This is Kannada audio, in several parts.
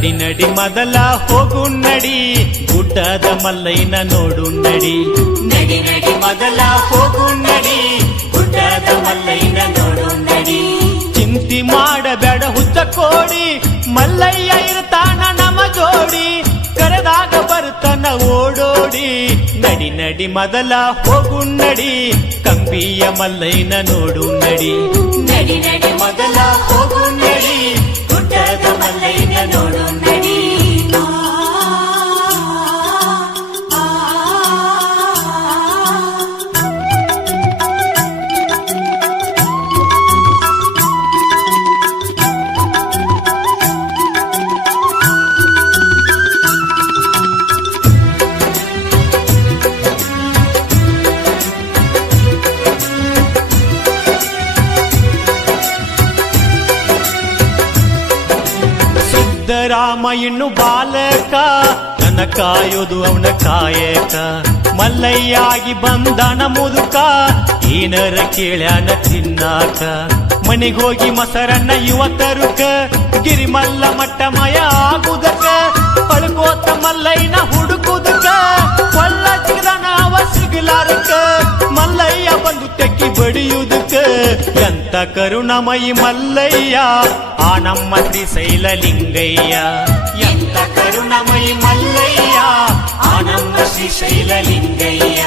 ನಡಿ ನಡಿ ಮೊದಲ ಹೋಗು ನಡಿ ಗುಡ್ಡದ ಮಲ್ಲಯ್ಯನ ನೋಡು ನಡಿ ನಡಿ ನಡಿ ಮೊದಲ ಹೋಗು ನಡಿ ಗುಡ್ಡದ ಮಲ್ಲಯ್ಯನ ನೋಡು ನಡಿ ಚಿಂತಿ ಮಾಡಬೇಡ ಹುಚ್ಚ ಕೋಡಿ ಮಲ್ಲಯ್ಯ ಇರ್ತಾನ ನಮ ಜೋಡಿ ಕರೆದಾಗ ಬರ್ತಾನ ಓಡೋಡಿ ನಡಿ ನಡಿ ಮೊದಲ ಹೋಗು ನಡಿ ಕಂಬಿಯ ಮಲ್ಲಯ್ಯನ ನೋಡು ನಡಿ ನಡಿ ನಡಿ ಮೊದಲ ಹೋಗು ನಡಿ ಗುಡ್ಡದ ಮಲ್ಲಯ್ಯನ ನೋಡು ನಡಿ ರಾಮ ಇನ್ನು ಬಾಲಕ ನನ್ನ ಕಾಯೋದು ಅವನ ಕಾಯಕ ಮಲ್ಲಯ್ಯಾಗಿ ಬಂದನ ಮುದುಕ ಏನರ ಕೇಳ್ಯಾನ ತಿನ್ನಾಕ ಮನೆಗೋಗಿ ಮೊಸರನ್ನ ಯುವತರುಕ ಗಿರಿಮಲ್ಲ ಮಟ್ಟ ಮಯ ಆಗುದಕ ಪಳ್ಕೋತ ಮಲ್ಲಯ್ಯನ ಹುಡುಕುದಕ ಕೊಳ್ಳ ಚಿಗದನ ಅವ ಸಿಗಲಾರಕ ಮಲ್ಲಯ್ಯ ಬಂದು ತೆಕ್ಕಿ ಬಡಿಯುವುದಕ್ಕ ಎಂತ ಕರುಣಮಯಿ ಮಲ್ಲಯ್ಯ ಆ ನಮ್ಮ ಶ್ರೀಶೈಲ ಲಿಂಗಯ್ಯ ಎಂತ ಕರುಣಮಯಿ ಮಲ್ಲಯ್ಯ ಆ ನಮ್ಮ ಶ್ರೀಶೈಲ ಲಿಂಗಯ್ಯ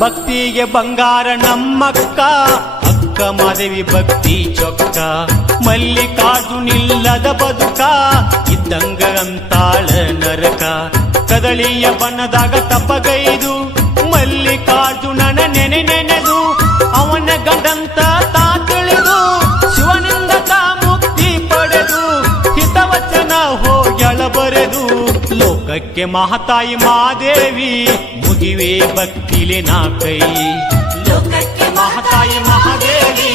ಭಕ್ತಿಗೆ ಬಂಗಾರ ನಮ್ಮಕ್ಕ ಅಕ್ಕ ಮಾದೇವಿ ಭಕ್ತಿ ಚೊಕ್ಕ ಮಲ್ಲಿಕಾರ್ಜುನಿಲ್ಲದ ಬದುಕ ಇದ್ದಂಗ ಅಂತಾಳ ನರಕ ಕದಳಿಯ ಬಣ್ಣದಾಗ ತಪಗೈದು ಮಲ್ಲಿಕಾರ್ಜುನನ ನೆನೆದು ಅವನ ಗಂಡಂತ ತಾ ತಿಳಿದು ಶಿವನಿಂದ ತಾ ಮುಕ್ತಿ ಪಡೆದು ಹಿತವಚನ ಹೋಗ್ಯಳ ಬರೆದು ಲೋಕಕ್ಕೆ ಮಹಾತಾಯಿ ಮಾದೇವಿ ಮುಗಿವೆ ಭಕ್ತಿಲೆ ನಾ ಕೈ ಲೋಕಕ್ಕೆ ಮಹಾತಾಯಿ ಮಹಾದೇವಿ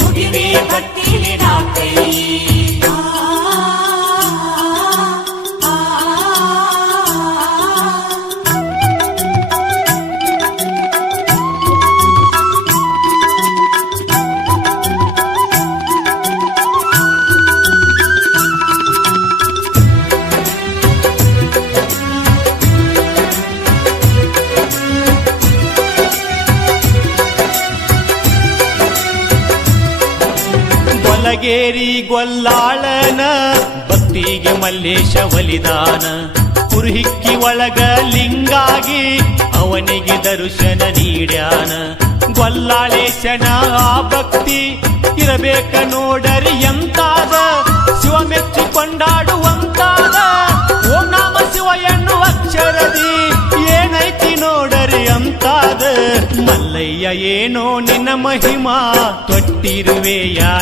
ಮುಗಿವೆ ಭಕ್ತಿಲೆ ನಾ ಕೈ ಗೊಲ್ಲಗೇರಿ ಗೊಲ್ಲಾಳನ ಭಕ್ತಿಗೆ ಮಲ್ಲೇಶ ಒಲಿದಾನ ಕುರುಹಿಕ್ಕಿ ಒಳಗ ಲಿಂಗಾಗಿ ಅವನಿಗೆ ದರ್ಶನ ನೀಡ್ಯಾನ ಗೊಲ್ಲಾಳೇಶನ ಆ ಭಕ್ತಿ ಇರಬೇಕ ನೋಡರಿ ಎಂತಾದ ಶಿವ ಮೆಚ್ಚಿ ಕೊಂಡಾಡುವಂತಾದ ಓಂ ನಾಮ ಶಿವ ಎನ್ನುವ ಅಕ್ಷರದಿ ಏನೈತಿ ನೋಡರಿ ಅಂತಾದ ಮಲ್ಲಯ್ಯ ಏನೋ ನಿನ್ನ ಮಹಿಮಾ ತೊಟ್ಟಿರುವೆ ಯಾ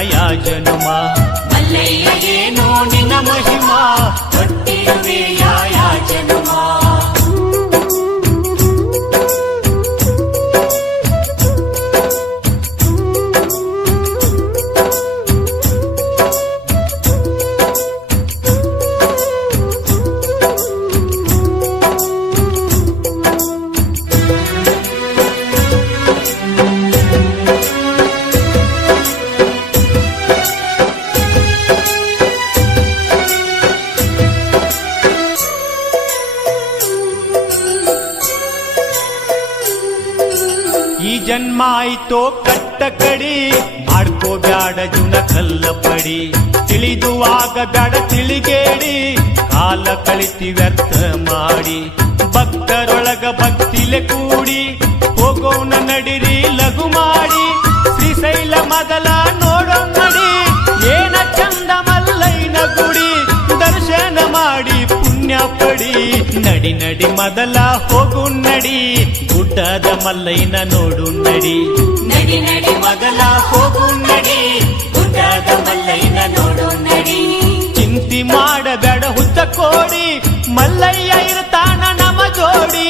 ಜನುಮ ಮಲ್ಲಯ್ಯ ಏನೋ ನಿನ್ನ ಮಹಿಮಾ ತೊಟ್ಟಿರುವೆ ಯಾ ಜನುಮ ಈ ಜನ್ಮ ಆಯ್ತೋ ಕಟ್ಟ ಕಡಿ ಮಾಡ್ಕೋಬ್ಯಾಡ ಜುನ ಕಲ್ಲ ಪಡಿ ತಿಳಿದುವಾಗ ಬ್ಯಾಡ ತಿಳಿಗೇಡಿ ಕಾಲ ಕಳಿತಿ ವ್ಯರ್ಥ ಮಾಡಿ ಭಕ್ತರೊಳಗ ಭಕ್ತಿಲೆ ಕೂಡಿ ಹೋಗೋಣ ನಡಿರಿ ಲಘು ಮಾಡಿ ಶ್ರೀಶೈಲ ಮೊದಲ ನೋಡೋ ನಡಿ ಏನ ಚಂದ ಮಲ್ಲಯ್ಯನ ಗುಡಿ ದರ್ಶನ ಮಾಡಿ ಪುಣ್ಯ ಪಡಿ ನಡಿ ನಡಿ ಮೊದಲ ಹೋಗು ನಡಿ ಗುಡ್ಡದ ಮಲ್ಲಯ್ಯನ ನೋಡು ನಡಿ ನಡಿ ನಡಿ ಮೊದಲ ಹೋಗು ನಡಿ ಗುಡ್ಡದ ಮಾಡಬೇಡ ಹುಚ್ಚ ಕೋಡಿ, ಮಲ್ಲಯ್ಯ ಇರ್ತಾನ ನಮ ಜೋಡಿ,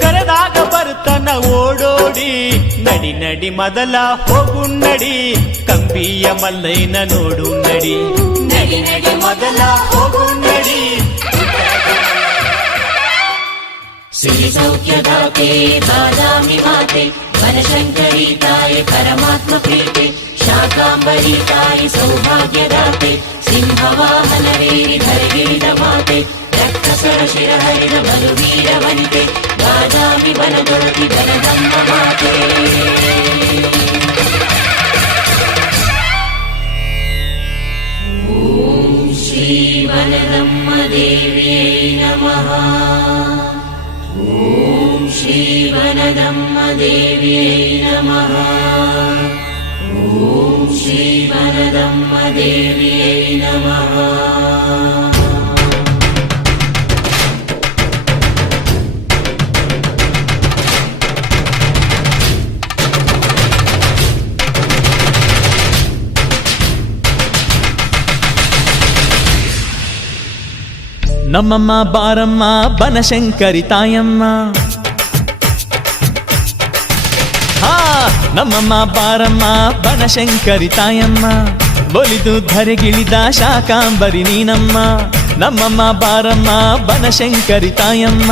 ಕರೆದಾಗ ಬರ್ತಾನ ಓಡೋಡಿ. ನಡಿ ನಡಿ ಮೊದಲ ಹೋಗು ನಡಿ, ಕಂಬಿಯ ಮಲ್ಲಯ್ಯನ ನೋಡು ನಡಿ. ನಡಿ ನಡಿ ಮೊದಲ ಹೋಗು ನಡಿ. ಸಿರಿ ಸೌಖ್ಯದಾತೆ ಬಾದಾಮಿ ಮಾತೆ, ಬನಶಂಕರಿ ತಾಯಿ ಪರಮಾತ್ಮ ಪ್ರೀತೆ, ಶಾಕಾಂಬರಿ ತಾಯಿ ಸೌಭಾಗ್ಯದಾತೆ, ಸಿಂಹವಾಹನವೇರಿ ಧರೆಗಿಳಿದ ಮಾತೆ, ರಕ್ತಸರ ಶಿರಹರಿದ ಬಲು ವೀರ ವನಿತೆ, ಬಾದಾಮಿ ಬನದೊಳಗಿ ಬನದಮ್ಮ ಮಾತೆ. ಓಂ ಶ್ರೀ ವನದಮ್ಮ ದೇವಿಯೈ ನಮಃ. ಓಂ ಶ್ರೀ ವನದಮ್ಮ ದೇವಿಯೈ ನಮಃ. ಓಂ ಶ್ರೀ ವನದಮ್ಮ ದೇವಿಯೈ ನಮಃ. ನಮ್ಮಮ್ಮ ಬಾರಮ್ಮ ಬನಶಂಕರಿ ತಾಯಮ್ಮ, ಹಾ ನಮ್ಮಮ್ಮ ಬಾರಮ್ಮ ಬನಶಂಕರಿ ತಾಯಮ್ಮ, ಒಲಿದು ಧರೆಗಿಳಿದ ಶಾಕಾಂಬರಿ ನೀನಮ್ಮ. ನಮ್ಮಮ್ಮ ಬಾರಮ್ಮ ಬನಶಂಕರಿ ತಾಯಮ್ಮ.